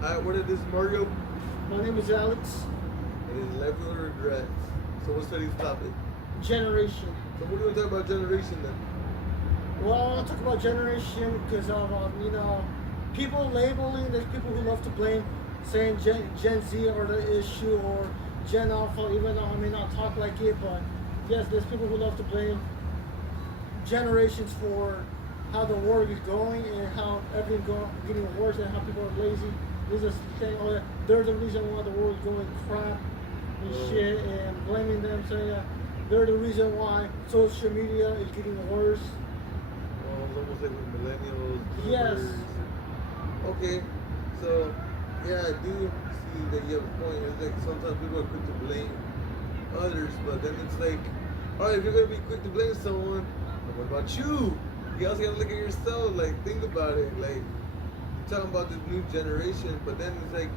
What is this, Mario? My name is Alex. And it's life with regrets. So what's today's topic? Generation. So what do we talk about generation then? Well, I'll talk about generation because of people labeling. There's people who love to blame, saying Gen Z are the issue or Gen Alpha. Even though I may not talk like it, but yes, there's people who love to blame generations for how the world is going and how everything getting worse and how people are lazy. There's this thing, oh, they're the reason why the world is going crap and shit, and blaming them, saying that they're the reason why social media is getting worse. Well, it's almost like with millennials. Yes. Boomers. Okay, so yeah, I do see that you have a point. It's like sometimes people are quick to blame others, but then it's like, all right, if you're gonna be quick to blame someone, what about you? You also gotta look at yourself. Like, think about it. Like, you're talking about this new generation, but then it's like,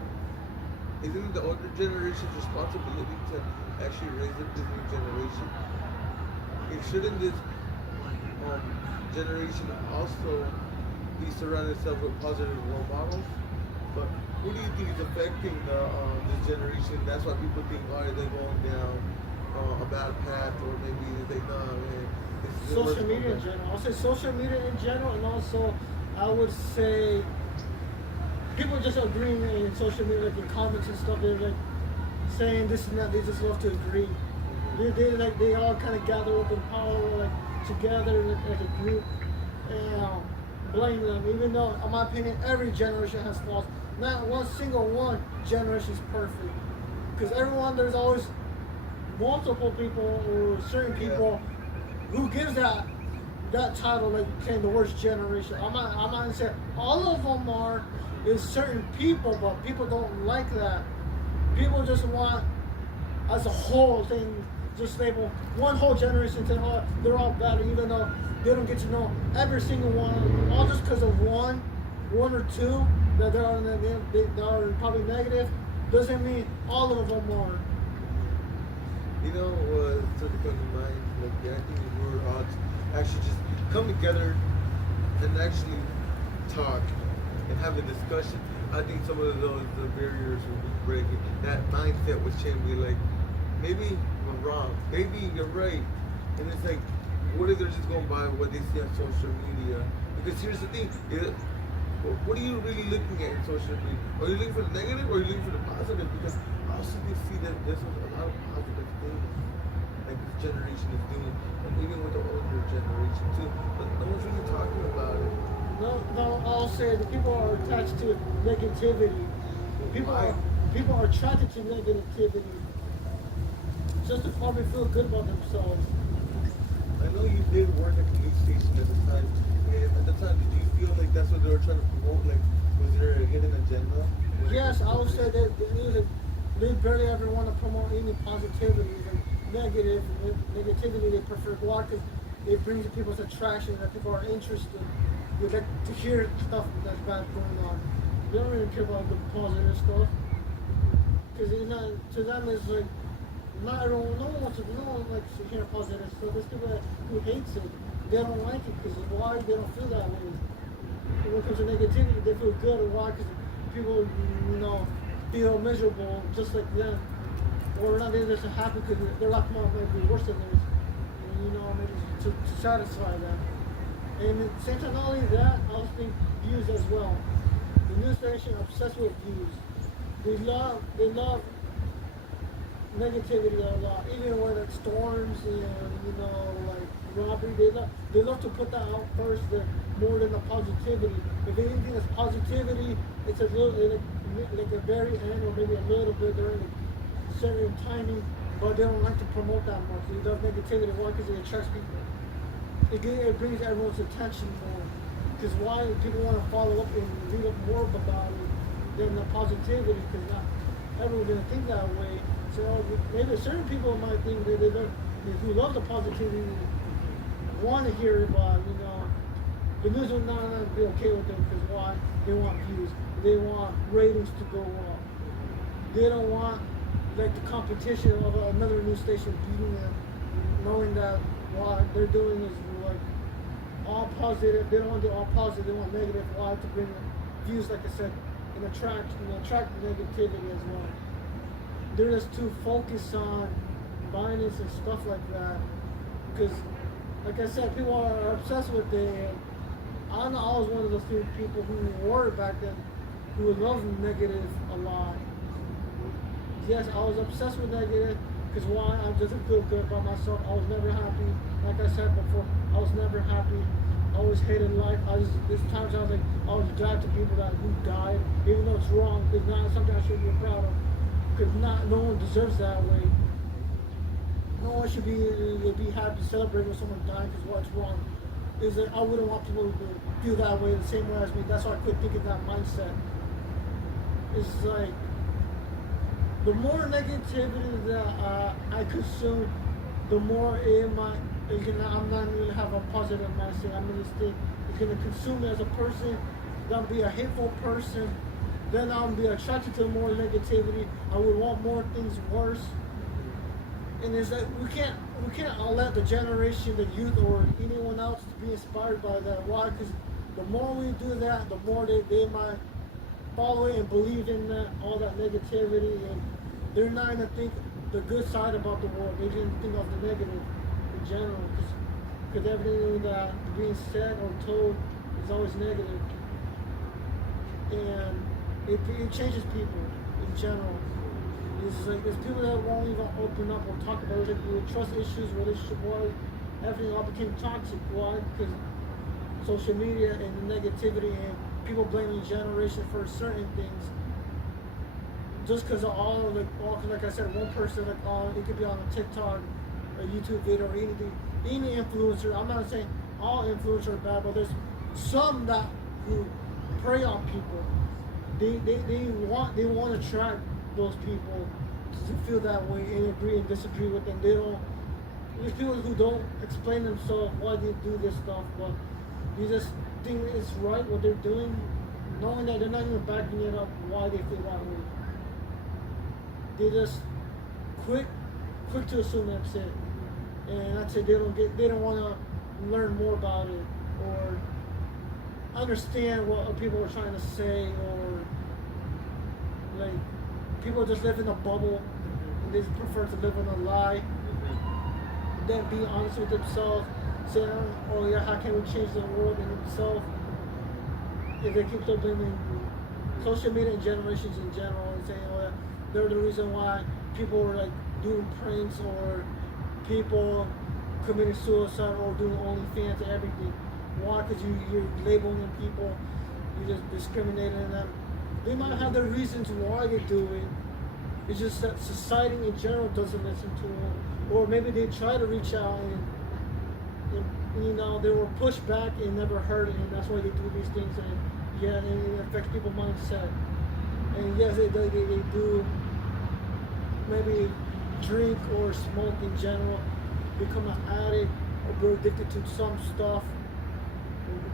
isn't it the older generation's responsibility to actually raise up this new generation? It shouldn't this generation also be surrounding itself with positive role models? But who do you think is affecting this generation? That's why people think, all right, they're going down a bad path, or maybe they think, no, man. Social media in general. I'll say social media in general, and also I would say people just agreeing in social media, like in comments and stuff. They're like saying this and that. They just love to agree. They all kind of gather up in power, like together, like a group, and blame them. Even though, in my opinion, every generation has flaws. Not one single generation is perfect. Because there's always multiple people or certain people who gives that title, like saying the worst generation. I'm not gonna say all of them are. Is certain people, but people don't like that. People just want, as a whole thing, just label one whole generation saying, oh, they're all bad, even though they don't get to know every single one. All just because of one or two that they are probably negative, doesn't mean all of them are. You know what started to come to mind? Like, I think we were all actually just come together and actually talk and have a discussion. I think some of the barriers will be breaking. That mindset would change. Be like, maybe I'm wrong. Maybe you're right. And it's like, what if they're just going by what they see on social media? Because here's the thing. What are you really looking at in social media? Are you looking for the negative or are you looking for the positive? Because I also do see that there's a lot of positive things like this generation is doing, and even with the older generation too. But no one's really talking about it. No, I'll say that people are attached to negativity. People are attracted to negativity just to probably feel good about themselves. I know you did work at the news station at the time. And at the time, did you feel like that's what they were trying to promote? Like, was there a hidden agenda? Yes, I would say that they barely ever want to promote any positivity. Negativity they prefer. Why? Because it brings people's attraction, that people are interested. They like to hear stuff that's bad going on. They don't really care about the positive stuff. Because to them it's like, no one likes to hear positive stuff. There's people who hates it. They don't like it because why? They don't feel that way. When it comes to negativity, they feel good. Why? Because people, feel miserable just like them. Or not, they're just happy because their life might be worse than theirs. And, maybe to satisfy them. And at the same time, not only that, I also think views as well. The news station are obsessed with views. They love negativity a lot. Even when it's storms and like robbery, they love to put that out first more than the positivity. If anything is positivity, it's a little like a very end or maybe a little bit during a certain timing, but they don't like to promote that much. They love negativity. Why? Because it attracts people. It brings everyone's attention more. Because why people want to follow up and read up more about it than the positivity, because not everyone's going to think that way. So maybe certain people might think that who love the positivity want to hear it, but the news will not be okay with them because why? They want views. They want ratings to go up. They don't want like the competition of another news station beating them, knowing that what they're doing is like all positive. They don't want to do all positive. They want negative. Why? To bring views, like I said, and attract negativity as well. They're just too focused on violence and stuff like that. Because, like I said, people are obsessed with it. I know I was one of those few people who were back then, who loved negative a lot. Yes, I was obsessed with negative because why? I just didn't feel good about myself. I was never happy. Like I said before, I was never happy. I always hated life. There's times I was like, I was glad to people who died, even though it's wrong. It's not something I should be proud of. Because no one deserves that way. No one should be happy celebrating when someone died because what's wrong is that I wouldn't want people to feel that way the same way as me. That's why I quit thinking that mindset. It's like the more negativity that I consume, the more I'm not going to have a positive mindset. I'm going to stay. It's going to consume me as a person. Then be a hateful person. Then I'll be attracted to more negativity. I would want more things worse. And it's like we can't let the generation, the youth, or anyone else to be inspired by that. Why? Because the more we do that, the more they might follow it and believe in that, all that negativity, and they're not gonna think the good side about the world. They just think of the negative in general. Because everything that being said or told is always negative, and it changes people in general. It's like there's people that won't even open up or talk about it. With trust issues, relationship-wise, everything all became toxic. Why? Because social media and the negativity and people blaming the generation for certain things. Just because like I said, one person, it could be on a TikTok, a YouTube video, or anything, any influencer. I'm not saying all influencers are bad, but there's some that who prey on people. They want to attract those people to feel that way and agree and disagree with them. There's people who don't explain themselves why they do this stuff, but you just think it's right what they're doing, knowing that they're not even backing it up why they feel that way. They just quick to assume that's it, and that's it. They don't want to learn more about it or understand what people are trying to say, or like people just live in a bubble and they prefer to live in a lie than be honest with themselves, saying, oh yeah, how can we change the world in themselves? If they keep still blaming social media and generations in general and saying, oh yeah, they're the reason why people are like doing pranks or people committing suicide or doing OnlyFans and everything. Why? Because you're labeling people, you're just discriminating them. They might have their reasons why they do it. It's just that society in general doesn't listen to them. Or maybe they try to reach out and they were pushed back and never heard it, and that's why they do these things. And yeah, and it affects people's mindset. And yes, they do maybe drink or smoke in general, become an addict or be addicted to some stuff.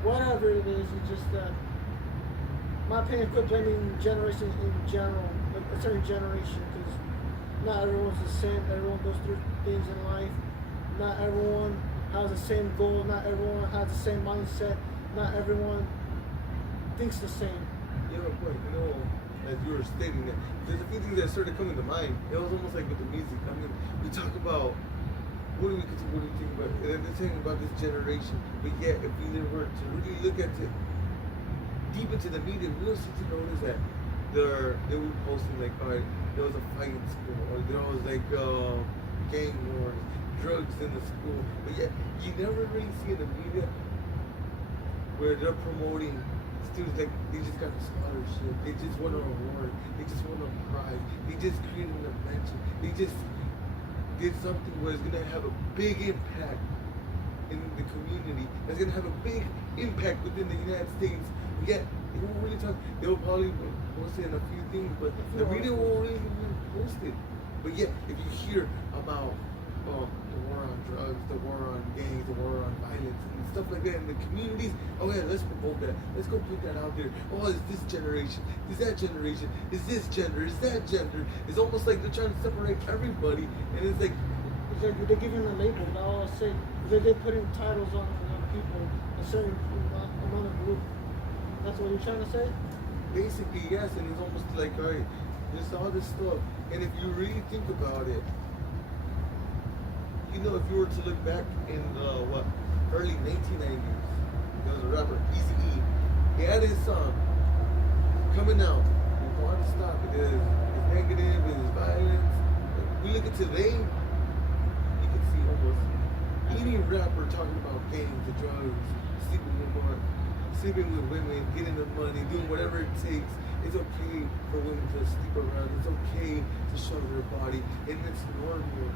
Whatever it is, it's just that my opinion, quit blaming generations in general, like a certain generation, because not everyone's the same. Everyone goes through things in life. Not everyone has the same goal. Not everyone has the same mindset. Not everyone thinks the same. You have a point. As you were stating that, there's a few things that started coming to mind. It was almost like with the music. I mean, we talk about what do you think about it? And they're saying about this generation, but yet if we were to really look at it deep into the media, we'll see to notice that they were posting like, all right, there was a fight in school, or there was like gang wars, drugs in the school, but yet you never really see in the media where they're promoting students like they just got a scholarship, they just won an award, they just won a prize, they just created an invention, they just did something where it's gonna have a big impact in the community. That's gonna have a big impact within the United States. Yet they won't really talk. They'll probably post it in a few things, but the media won't really post it. But yet, if you hear about the war on drugs, the war on gangs, the war on violence, and stuff like that in the communities, oh yeah, let's promote that. Let's go put that out there. Oh, is this generation? Is that generation? Is this gender? Is that gender? It's almost like they're trying to separate everybody, and it's like they're giving a label. Now I'll say they're putting titles on people, a certain amount of group. That's what you're trying to say? Basically, yes, and it's almost like, alright, there's all this stuff. And if you really think about it, you know, if you were to look back in the, early 1990s, there was a rapper, Eazy-E. He had his song coming out. We want to stop it. It's negative, it's violence. We look at today, you can see almost any rapper talking about gangs, the drugs, sleeping with women, getting the money, doing whatever it takes. It's okay for women to sleep around. It's okay to show their body, and it's normal.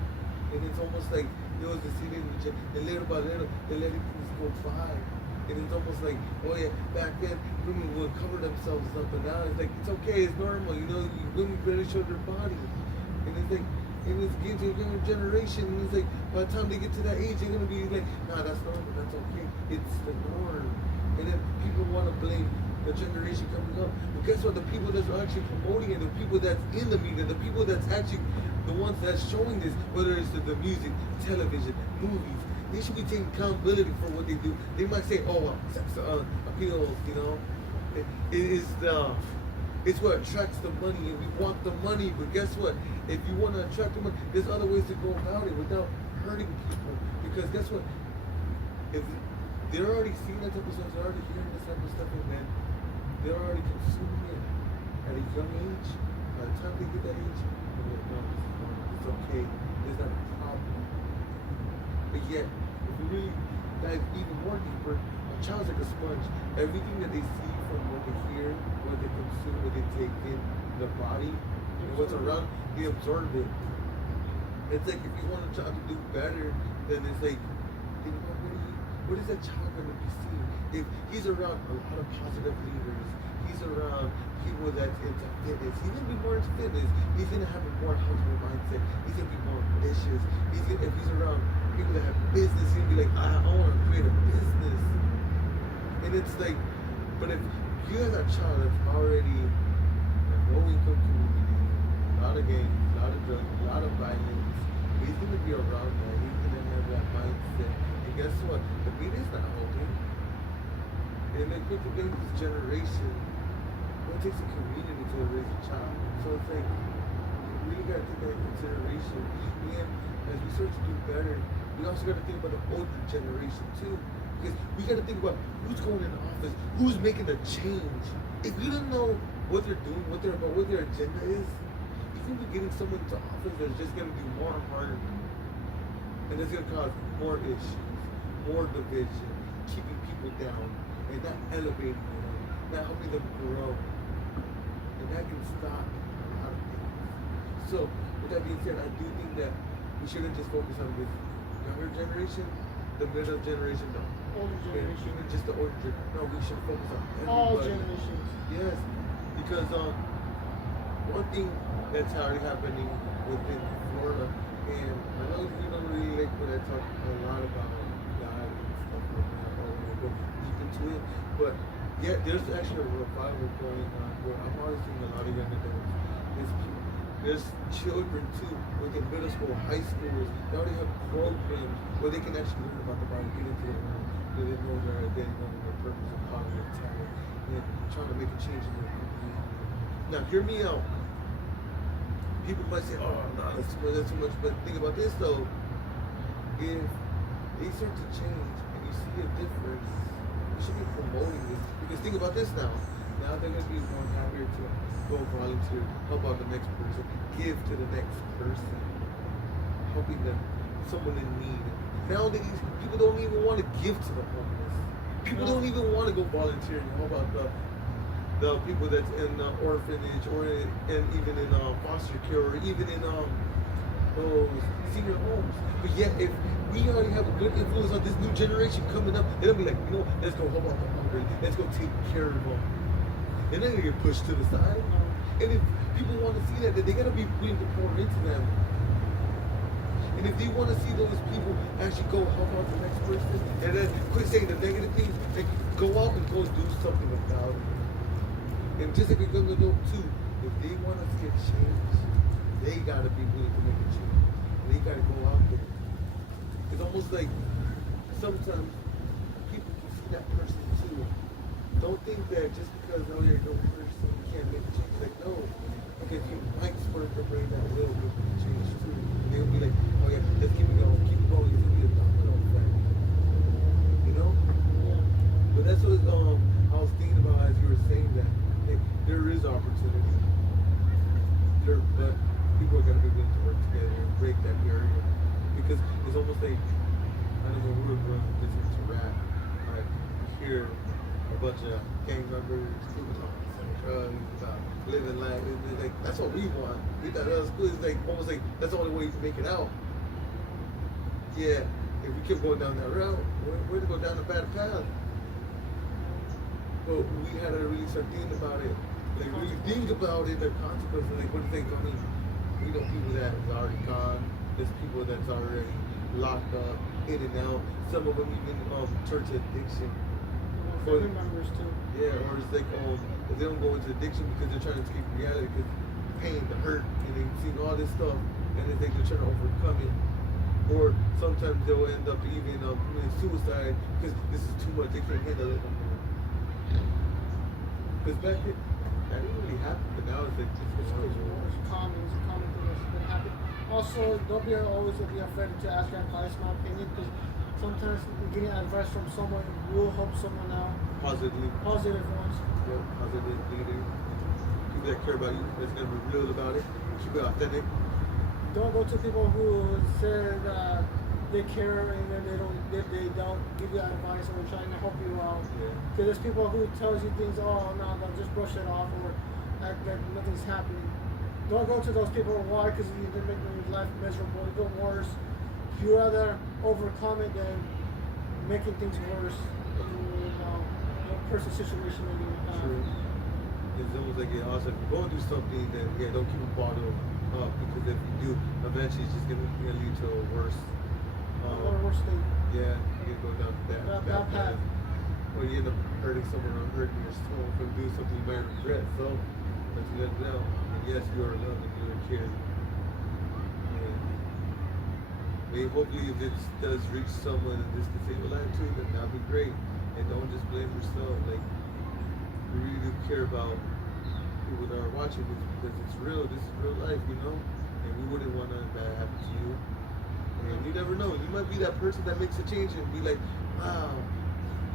And it's almost like there was this hidden agenda, and little by little, they let things go by. And it's almost like, oh yeah, back then women would cover themselves up, and now it's like it's okay, it's normal. You know, women barely show their body, and it's like. And it's getting to a younger generation, and it's like by the time they get to that age, they're gonna be like, nah, that's normal, that's okay, it's the norm. And then people want to blame the generation coming up, but guess what? The people that are actually promoting it, the people that's in the media, the people that's actually the ones that's showing this, whether it's the music, television, movies, they should be taking accountability for what they do. They might say, oh, sex appeals, you know, it is the. It's what attracts the money, and we want the money. But guess what? If you want to attract the money, there's other ways to go about it without hurting people. Because guess what? If they're already seeing that type of stuff, they're already hearing this type of stuff, and then they're already consuming it at a young age. By the time they get that age, they're like, no, it's okay. There's not a problem. But yet, if you really dive even more deeper, a child's like a sponge. Everything that they see from what they hear, what they consume, what they take in the body, and what's around, they absorb it. It's like if you want a child to do better, then it's like, think about what is that child going to be seeing? If he's around a lot of positive leaders, he's around people that's into fitness, he's going to be more into fitness. He's going to have a more husband mindset. He's going to be more ambitious. If he's around people that have business, he's going to be like, I want to create a business. And it's like, but if you have a child that's already in a low-income community, a lot of gangs, a lot of drugs, a lot of violence, he's going to be around that. He's going to have that mindset. And guess what? The media's not helping. And they put the this generation. What takes a community to raise a child? So it's like, you really got to take that into consideration. And as we start to do better, we also got to think about the older generation too. Because we got to think about who's going into office, who's making the change. If you don't know what they're doing, what they're about, what their agenda is, you can be getting someone into office that's just going to do more harm. And it's going to cause more issues, more division, keeping people down, and not elevating them, not helping them grow. And that can stop a lot of things. So, with that being said, I do think that we shouldn't just focus on this younger generation, the middle generation, no. Older generation. Even just the older generation. No, we should focus on everybody. All generations. Yes, because one thing that's already happening within Florida, and I know you don't really like when I talk a lot about God and stuff like that, or when I go deep into it, but yeah, there's actually a revival going on where I'm always seeing a lot of young adults. There's children too, within middle school, high schools. They already have programs where they can actually learn about the Bible, get into the Word, where they know their identity, know their purpose, and calling, their talent, and trying to make a change in their community. Now, hear me out. People might say, "Oh, no, that's too much." But think about this though: if they start to change and you see a difference, you should be promoting this. Because think about this now. Now they're going to be more happier to go volunteer, help out the next person, give to the next person, helping them, someone in need. Nowadays, people don't even want to give to the homeless. People don't even want to go volunteering. How about the people that's in orphanage or even in foster care or even in those senior homes? But yet, if we already have a good influence on this new generation coming up, they'll be like, you know, let's go help out the hungry. Let's go take care of them. And they're gonna get pushed to the side. And if people want to see that, then they gotta be willing to pour into them. And if they want to see those people actually go help out the next person, and then quit saying the negative things, and go out and go do something about it. And just like a young adult too, if they want to see a change, they gotta be willing to make a change. And they gotta go out there. It's almost like sometimes people can see that person too. Don't think that just because you're a good person, incorporate that a little bit of change too. And they'll be like, oh yeah, let's keep it going, keep it going. It's gonna be a domino effect, you know. Yeah. But that's what I was thinking about as you were saying that. Hey, there is opportunity. But people are gonna be willing to work together and break that barrier because it's almost like I don't know, we're listening to rap. Like you hear a bunch of gang members, people talking selling drugs, about living life. It's like that's what we want. We thought that was cool. It's like almost like that's the only way you can make it out. Yeah, if we keep going down that route, we're to go down the bad path. But we had to really start thinking about it. Like really think about it, the consequences. Like what do they I mean, we know people that is already gone. There's people that's already locked up, in and out. Some of them even turn to addiction. Family members too. Yeah, or it's like if they don't go into addiction because they're trying to escape reality, because pain, the hurt, and they've seen all this stuff, and they think they're trying to overcome it. Or sometimes they'll end up even committing suicide because this is too much. They can't handle it no more. Because back then, that didn't really happen, but now it's like It's common. It's a common thing that's been happening. Also, don't be always be afraid to ask your advice, my opinion, because sometimes getting advice from someone will help someone out. positively. Positive ones. Yeah, positive leaders. People that care about you, that's gonna be real about it. Should be authentic. Don't go to people who say that they care and then they don't give you advice or trying to help you out. Yeah. Because there's people who tells you things, oh no, just brush it off or act like nothing's happening. Don't go to those people. Why? Because they're making your life miserable, even worse. You rather overcome it than making things worse in your personal situation that you have. True. It's almost like it also if you're going through something, then yeah, don't keep it bottled up because if you do, eventually it's just gonna lead to a worse. Or worse thing. Yeah, you go down that path. Or you end up hurting someone or hurting yourself from doing something you might regret. So let's let it down. And yes, you are loved and you are cared. And maybe hopefully if this does reach someone and this can save a life too, then that'd be great. And don't just blame yourself. Like we really do care about people that are watching this because it's real. This is real life, you know. And we wouldn't want nothing bad to happen to you. And you never know. You might be that person that makes a change and be like, wow,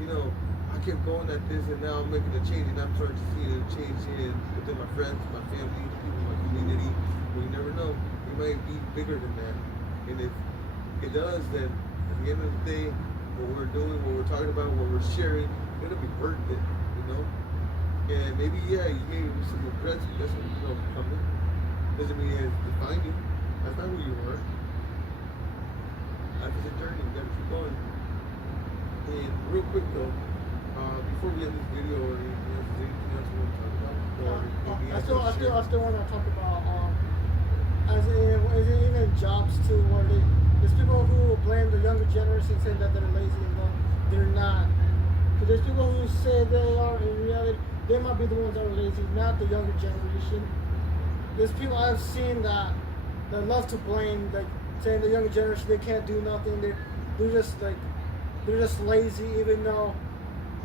you know, I kept going at this and now I'm making a change and I'm starting to see a change within my friends, my family, the people in my community. But you never know. It might be bigger than that. And if it does, then at the end of the day, what we're doing, what we're talking about, what we're sharing, it'll be worth it, you know? And maybe, yeah, you may have some regrets, but that's what you know coming. Doesn't mean it define you. That's not who you are. Life is a journey, you gotta keep going. And real quick though, before we end this video or anything else, is there anything else you want to talk about? I still want to talk about as in even jobs too, where there's people who blame the younger generation saying that they're lazy and they're not. Because there's people who say they are, in reality they might be the ones that are lazy, not the younger generation. There's people I've seen that love to blame, like saying the younger generation they can't do nothing. They're just lazy, even though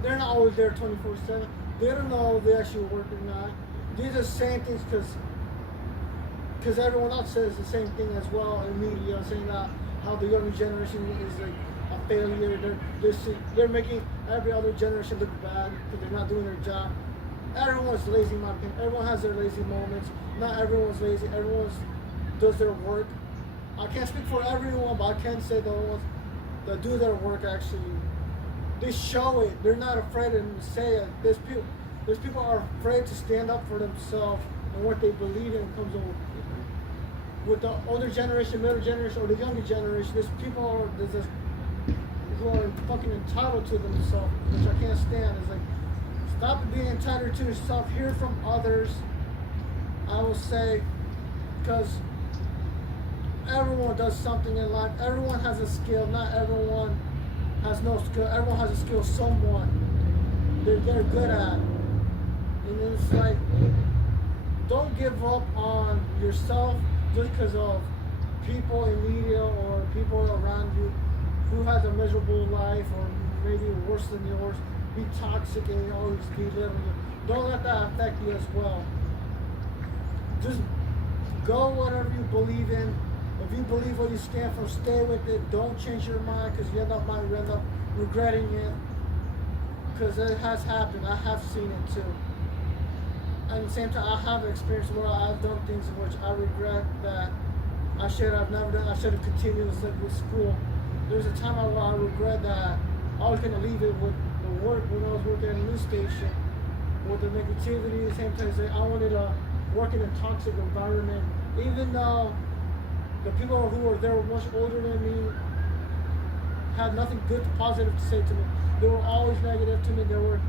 they're not always there 24/7. They don't know if they actually work or not. They're just saying things because everyone else says the same thing as well in media, saying that how the younger generation is like a failure. They're making every other generation look bad because they're not doing their job. Everyone's lazy, in my opinion. Everyone has their lazy moments. Not everyone's lazy. Everyone does their work. I can't speak for everyone, but I can say the ones that do their work actually, they show it. They're not afraid to say it. There's people are afraid to stand up for themselves and what they believe in comes over. With the older generation, middle generation, or the younger generation, there's people who are fucking entitled to themselves, which I can't stand. It's like, stop being entitled to yourself. Hear from others. I will say, because everyone does something in life. Everyone has a skill. Not everyone has no skill. Everyone has a skill somewhat they're good at. And it's like, don't give up on yourself just because of people in media or people around you who has a miserable life or maybe worse than yours. Be toxic and always be living. Don't let that affect you as well. Just go whatever you believe in. If you believe what you stand for, stay with it. Don't change your mind because you end up regretting it. Because it has happened. I have seen it too. At the same time, I have experienced where I've done things in which I regret that I should have never done. I should have continued with school. There was a time where I regret that I was going to leave it with the work when I was working at a news station. With the negativity, at the same time, I wanted to work in a toxic environment. Even though the people who were there were much older than me, had nothing good positive to say to me. They were always negative to me. They were,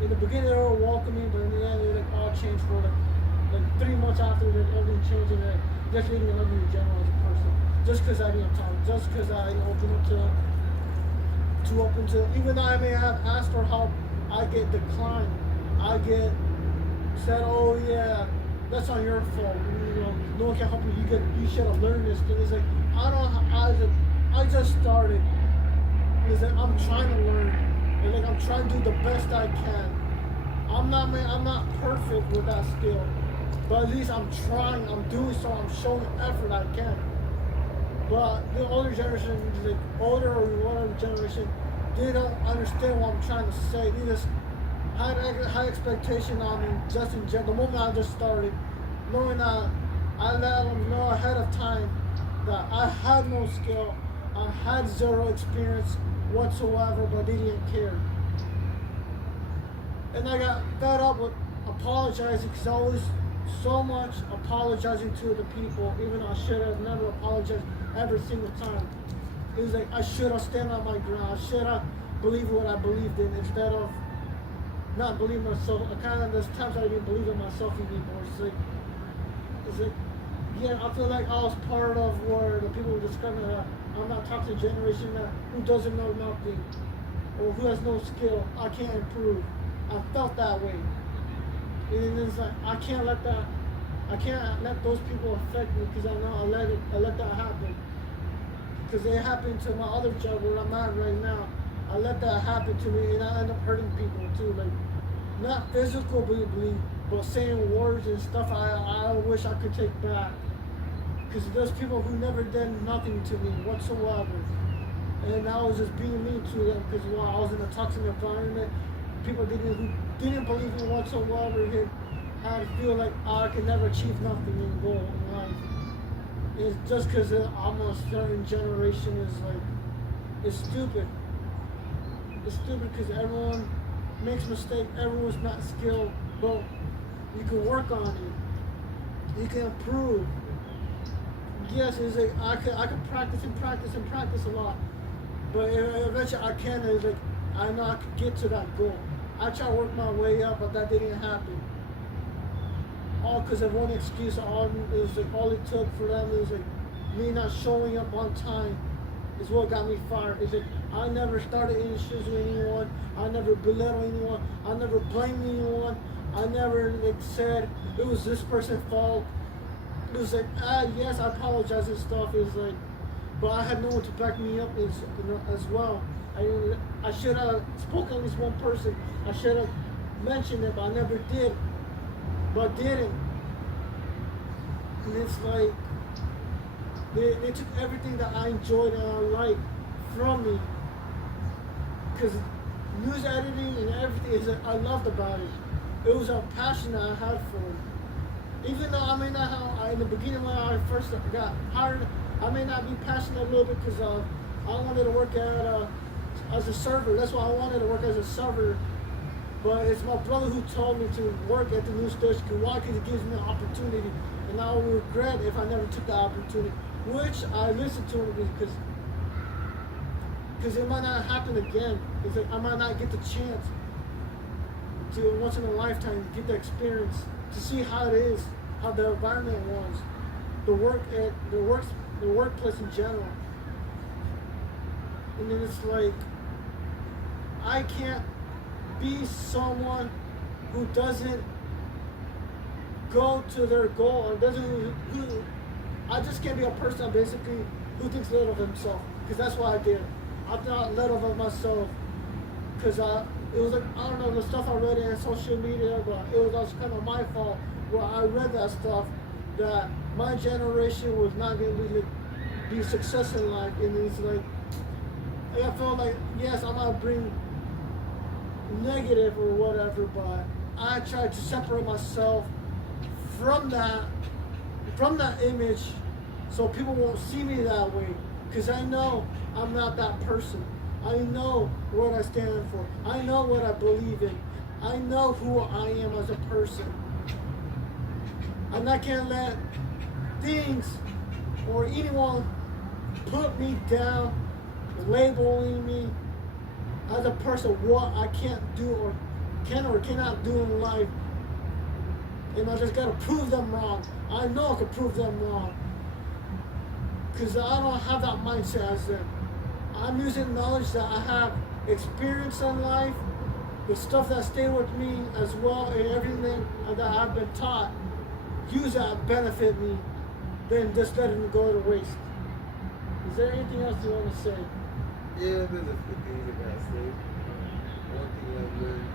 in the beginning they were welcoming, but in the end they like all changed for like 3 months after that everything changed and just leaving me loving in general as a person. Just because I didn't talk, just because I didn't open up to open to, even though I may have asked for help, I get declined. I get said, oh yeah, that's not your fault. You know, no one can help you. You should have learned this thing. It's like I just started. It's like I'm trying to learn. And like I'm trying to do the best I can. I'm not perfect with that skill, but at least I'm trying. I'm doing so. I'm showing the effort I can. But the older generation, like older or whatever generation, they don't understand what I'm trying to say. They just had high expectation on me just in general. The moment I just started, knowing that I let them know ahead of time that I had no skill, I had zero experience whatsoever, but they didn't care. And I got fed up with apologizing because I was so much apologizing to the people, even though I should have never apologized every single time. It was like I should have stand on my ground. I should have believed what I believed in instead of not believing myself. There's times I didn't believe in myself anymore. It's like, yeah, I feel like I was part of where the people were describing that I'm not talking to a generation that who doesn't know nothing or who has no skill. I can't improve. I felt that way. And it's like I can't let those people affect me because I know I let that happen. Because it happened to my other job where I'm at right now. I let that happen to me and I end up hurting people too. Like not physically, but saying words and stuff I wish I could take back. Because there's people who never did nothing to me whatsoever. And I was just being mean to them because while I was in a toxic environment, people who didn't believe me whatsoever had to feel like I could never achieve nothing in goal in life. It's just because I'm a certain generation is like, it's stupid. It's stupid because everyone makes mistakes, everyone's not skilled, but you can work on it. You can improve. Yes, it's like I could practice a lot, but eventually I can. It's like I know I could get to that goal. I try to work my way up, but that didn't happen. All because of one excuse. All it took for them is like me not showing up on time is what got me fired. It's like I never started any issues with anyone. I never belittled anyone. I never blamed anyone. I never like said it was this person's fault. It was like, yes, I apologize and stuff. It was like, but I had no one to back me up as well. I should have spoken at least one person. I should have mentioned it, but I never did. But didn't. And it's like, they took everything that I enjoyed and I liked from me. Because news editing and everything I loved about it. It was a passion that I had for it. Even though I may not have, in the beginning when I first got hired, I may not be passionate a little bit because I wanted to work as a server. That's why I wanted to work as a server. But it's my brother who told me to work at the news station. Why? Because it gives me an opportunity. And I would regret if I never took the opportunity. Which I listened to him because it might not happen again. It's like I might not get the chance to once in a lifetime get the experience to see how it is, how the environment was, the workplace in general. And then it's like I can't be someone who doesn't go to their goal or I just can't be a person basically who thinks little of himself, because that's what I did. I thought little of myself because it was like, I don't know, the stuff I read in social media, but it was also kind of my fault where I read that stuff that my generation was not going to be success in life, and it's like I feel like yes, I'm gonna bring negative or whatever, but I try to separate myself from that image, so people won't see me that way, because I know I'm not that person. I know what I stand for. I know what I believe in. I know who I am as a person. I'm not gonna let things or anyone put me down, labeling me as a person, what I can't do or can or cannot do in life. And I just gotta prove them wrong. I know I can prove them wrong, because I don't have that mindset as them. I'm using knowledge that I have experience in life, the stuff that stayed with me as well, and everything that I've been taught. Use that benefit me, then just let it go to waste. Is there anything else you want to say? Yeah, there's a few things I gotta say. One thing I've learned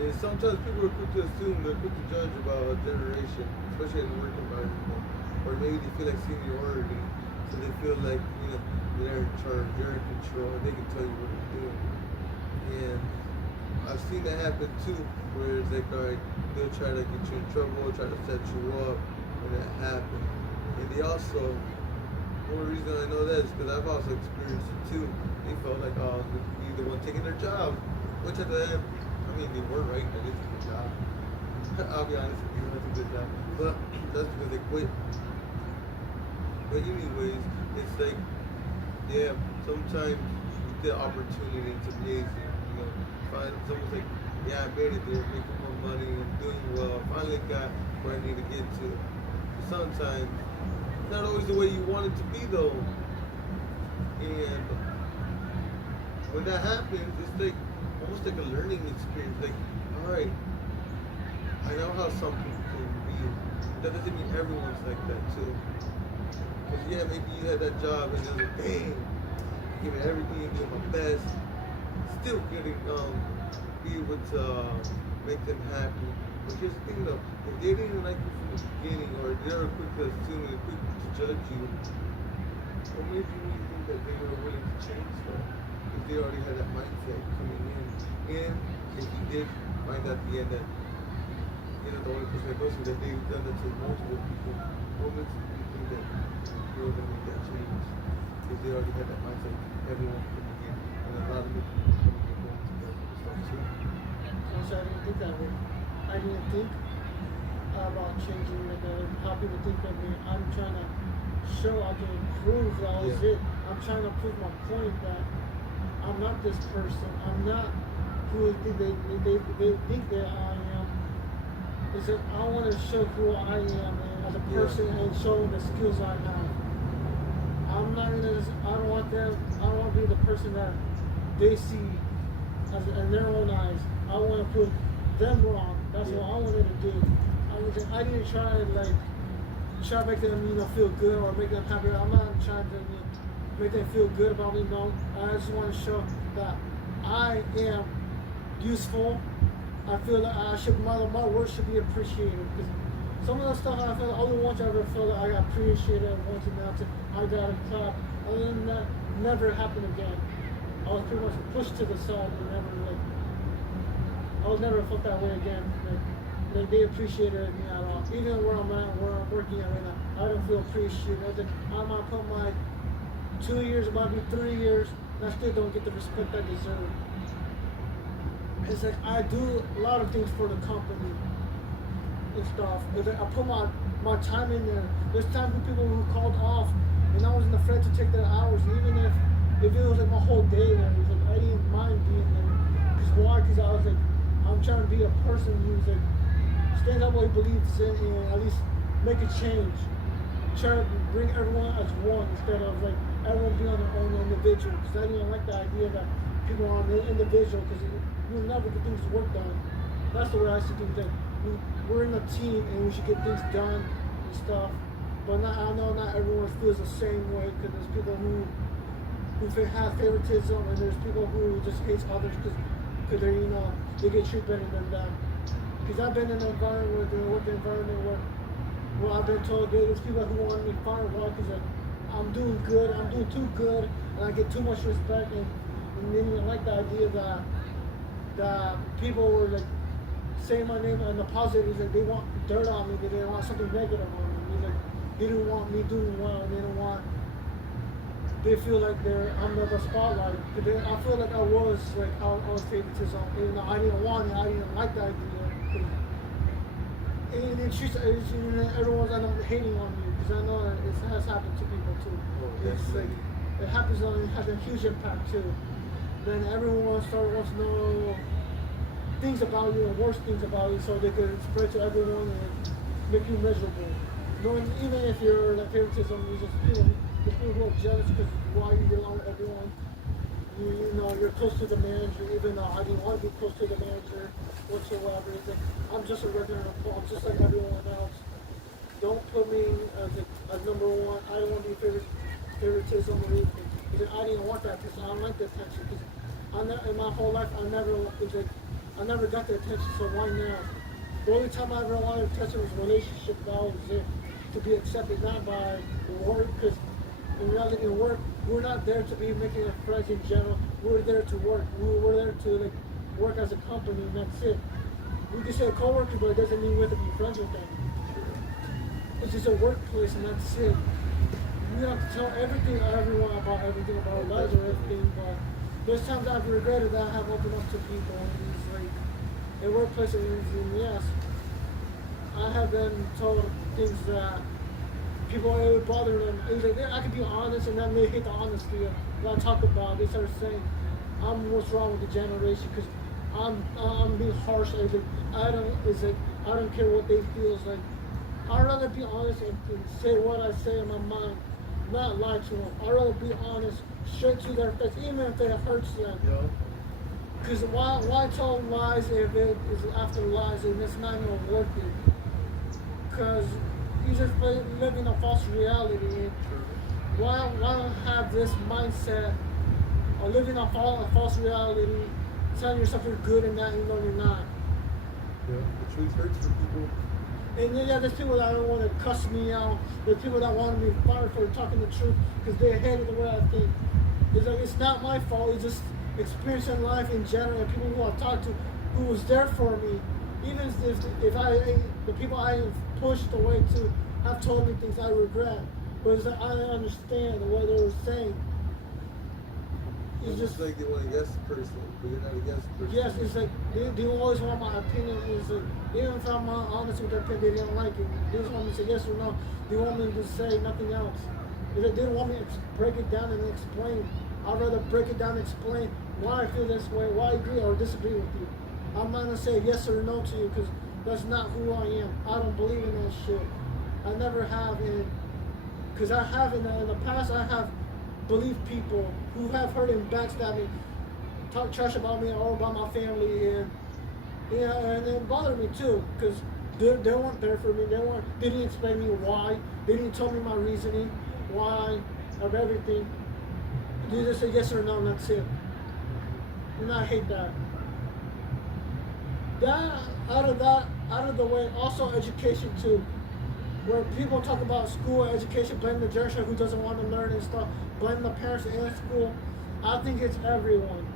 is sometimes people are quick to assume, they're quick to judge about a generation, especially in the work environment, or maybe they feel like seniority, so they feel like, you know, they're in charge, they're in control, and they can tell you what to do. And I've seen that happen too, where it's like, alright, they'll try to get you in trouble, try to set you up, and that happens. And they also, one reason I know that is because I've also experienced it too. They felt like, oh, you're the one taking their job, which at the end, I mean, they were right, I did take the job. I'll be honest with you, I took the job, but that's because they quit. But anyways, it's like, yeah, sometimes the opportunity is amazing, you know. It's almost like, yeah, I made it there, making more money and doing well. Finally got where I need to get to. Sometimes it's not always the way you want it to be though. And when that happens, it's like almost like a learning experience. Like, alright, I know how some people can be. That doesn't mean everyone's like that too. Because yeah, maybe you had that job and it was like, dang, giving everything, doing my best. Still getting be able to make them happy. But here's the thing though, if they didn't like you from the beginning, or they were quick to assume and quick to judge you, what made you really think that they were willing to change though? If they already had that mindset coming in. And if you did find at the end that you're not the only person that goes through that, they've done that to multiple people, what makes you think that you were gonna make that change? If they already had that mindset, everyone from the beginning, and a lot of people coming and going together and stuff too. So I didn't think that way. I didn't think about changing like how people think of me. I'm trying to show I can improve. That was it. I'm trying to prove my point that I'm not this person. I'm not who they think that I am. It's that I want to show who I am as a person and show them the skills I have. I'm not gonna. I don't want them. I don't want to be the person that they see as in their own eyes. I want to prove them wrong. That's what I wanted to do. I didn't try to make them feel good or make them happy. I'm not trying to make them feel good about me. No, I just want to show that I am useful. I feel that my work should be appreciated. Because some of the stuff I feel, only once I ever felt that I got appreciated once and now I got a clap. Other than that, never happened again. I was pretty much pushed to the side and I was never felt that way again. Like they appreciated me at all. Even where I'm at, where I'm working at right now, I don't feel appreciated. I might put my 2 years, it might be 3 years, and I still don't get the respect I deserve. It's like I do a lot of things for the company and stuff. It's like I put my time in there. There's times when people who called off and I wasn't afraid to take their hours, even if it was like my whole day there. It was like I didn't mind being there. Because why? Because I was like, I'm trying to be a person who's like stands up what he believes in and at least make a change. Try to bring everyone as one instead of like everyone being on their own individual. Because I didn't like the idea that people are on the individual because you'll never get things work done. That's the way I see things. That we're in a team and we should get things done and stuff. But I know not everyone feels the same way because there's people who have favoritism and there's people who just hate others because they're they get treated better than them. Because I've been in an environment, a work environment where Well, I've been told there's people who want me fired. Why? Because I'm doing good. I'm doing too good, and I get too much respect. And then you like the idea that people were like saying my name and the positives, that they want dirt on me, that they want something negative on me. Like, they didn't want me doing well, and they don't want. They feel like they're under the spotlight. I feel like I was favoritism, even though I didn't want it. I didn't like the idea. And everyone's end up hating on me because I know it has happened to people too. Oh, It's like it happens on it has a huge impact too. Then everyone wants to know things about you and worse things about you so they can spread to everyone and make you miserable. Knowing even if you're like favoritism, you just people who are jealous because why you get along with everyone. You know, you're close to the manager, even though I didn't want to be close to the manager whatsoever. It's like, I'm just a regular employee, I'm just like everyone else. Don't put me as number one. I don't want to be favoritism or anything. Because I didn't want that because I don't like the attention. Because in my whole life, I never got the attention, so why now? The only time I ever wanted attention was relationship, that was it. To be accepted, not by work, because in reality, in work, we're not there to be making friends in general. We're there to work. We're there to work as a company, and that's it. We can say a coworker, but it doesn't mean we have to be friends with them. It's just a workplace, and that's it. We have to tell everything, everyone about everything about our lives or everything, but there's times I've regretted that I have opened up to people, and it's like, in workplaces, and yes, I have been told things that people, it would bother them. It was like, I could be honest, and then they hate the honesty that I talk about. They start saying, what's wrong with the generation, because I'm being harsh. It's like, I don't care what they feel. It's like, I'd rather be honest and say what I say in my mind, not lie to them. I'd rather be honest, straight to their face, even if it hurts them. Because why tell lies if it is after lies and it's not even worth it? Because you just living a false reality. And why have this mindset of living a false reality, telling yourself you're good and that even though you're not? Yeah, the truth hurts for people. And then there's people that don't want to cuss me out. There's people that want me fired for talking the truth because they hate the way I think. It's like, it's not my fault. It's just experiencing life in general and people who I talked to who was there for me. Even if the people I pushed away to have told me things I regret. But it's like, I understand what they were saying. It's just like they want to guess the person, but you're not a guess person. Yes, it's like they always want my opinion. It's like, even if I'm not honest with their opinion, they didn't like it. They just want me to say yes or no. They want me to say nothing else. It's like they don't want me to break it down and explain. I'd rather break it down and explain why I feel this way, why I agree or disagree with you. I'm not going to say yes or no to you because that's not who I am. I don't believe in that shit. I never have, because I have in the past, I have believed people who have hurt and backstabbed me, talk trash about me or about my family, and it bothered me too, because they weren't there for me. They didn't explain me why. They didn't tell me my reasoning, why of everything. They just say yes or no, and that's it. And I hate that. Out of the way, also education too. Where people talk about school education, blame the generation who doesn't want to learn and stuff, blame the parents in school. I think it's everyone,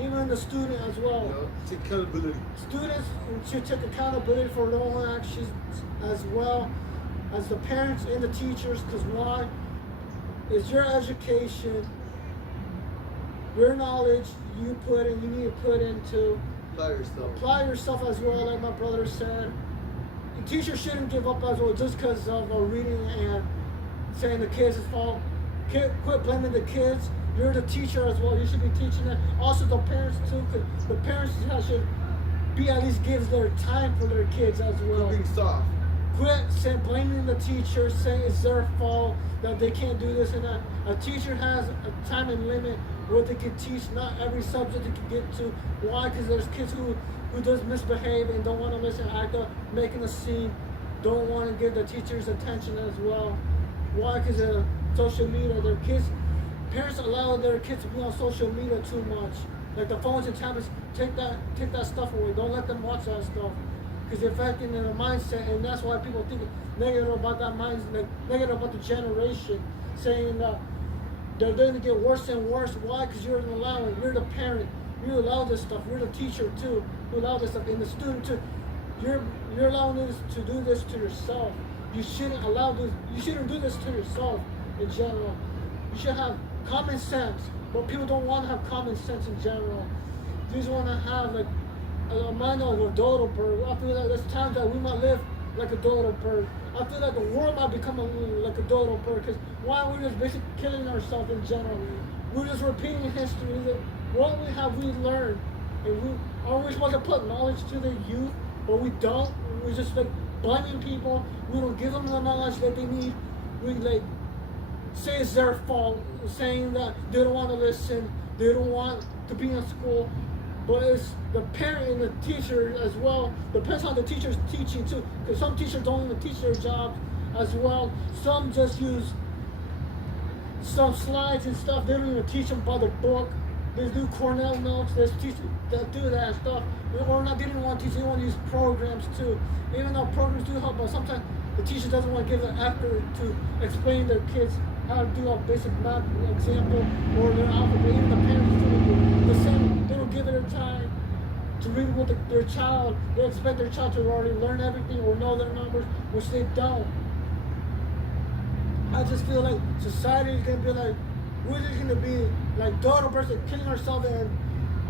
even the student as well. Take accountability. Students should take accountability for their own actions as well as the parents and the teachers. Because why? It's your education, your knowledge you need to put into. Apply yourself as well, like my brother said. The teacher shouldn't give up as well just because of reading and saying the kids' fault. Quit blaming the kids. You're the teacher as well. You should be teaching them. Also the parents too, because the parents should be at least gives their time for their kids as well. Being soft. Quit blaming the teacher, saying it's their fault that they can't do this and that. A teacher has a time and limit what they can teach. Not every subject they can get to. Why? Because there's kids who does misbehave and don't want to listen, act up, making a scene, don't want to give the teachers attention as well. Why? Because of social media. Parents allow their kids to be on social media too much. Like the phones and tablets, take that stuff away. Don't let them watch that stuff. because it's affecting their mindset, and that's why people think negative about that mind, like negative about the generation, saying that they're going to get worse and worse. Why? Because you're allowing, you're the parent, you allow this stuff. You're the teacher too, you allow this stuff, and the student too. You're allowing this to do this to yourself. You shouldn't allow this. You shouldn't do this to yourself in general. You should have common sense, but people don't want to have common sense in general. They just want to have like a mind of a dodo bird. I feel like there's times that we might live like a dodo bird. I feel like the world might become like a dodo bird, because why we're just basically killing ourselves in general. We're just repeating history. What have we learned? And we are we supposed to put knowledge to the youth, but we don't. We're just like blaming people. We don't give them the knowledge that they need. We like say it's their fault, saying that they don't want to listen, they don't want to be in school. But it's the parent and the teacher as well. Depends on the teacher's teaching too, because some teachers don't even teach their job as well. Some just use some slides and stuff. They don't even teach them by the book. They do Cornell notes. There's teachers that do that stuff. Or not, they didn't want to teach. They want to use programs too. Even though programs do help, but sometimes the teacher doesn't want to give the effort to explain their kids how to do a basic math example or their alphabet. Even the parents do the same. They don't give it their time to read with their child. They expect their child to already learn everything or know their numbers, which they don't. I just feel like society is going to be like, we're just going to be like dodo birds, like killing ourselves and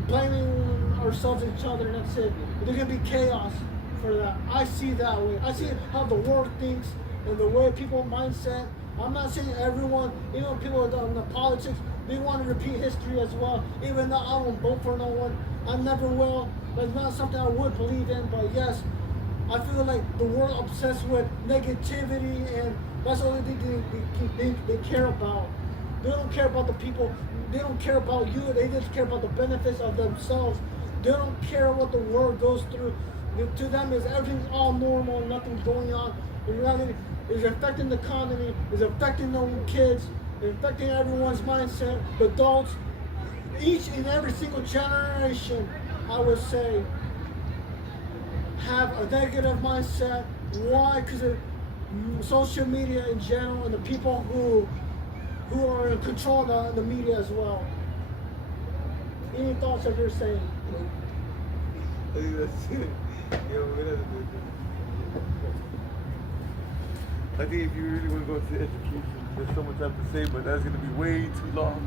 blaming ourselves and each other, and that's it. There's going to be chaos for that. I see that way. I see how the world thinks and the way people mindset. I'm not saying everyone, even people in the politics, they want to repeat history as well. Even though I won't vote for no one, I never will. That's not something I would believe in, but yes, I feel like the world obsessed with negativity, and that's the only thing they care about. They don't care about the people. They don't care about you. They just care about the benefits of themselves. They don't care what the world goes through. To them, is everything's all normal, nothing's going on. In reality, it's affecting the economy, it's affecting the kids, it's affecting everyone's mindset, the adults. Each and every single generation, I would say, have a negative mindset. Why? Because of social media in general and the people who are in control of the media as well. Any thoughts of you're saying? I think that's it. I think if you really want to go into education, there's so much I have to say, but that's going to be way too long.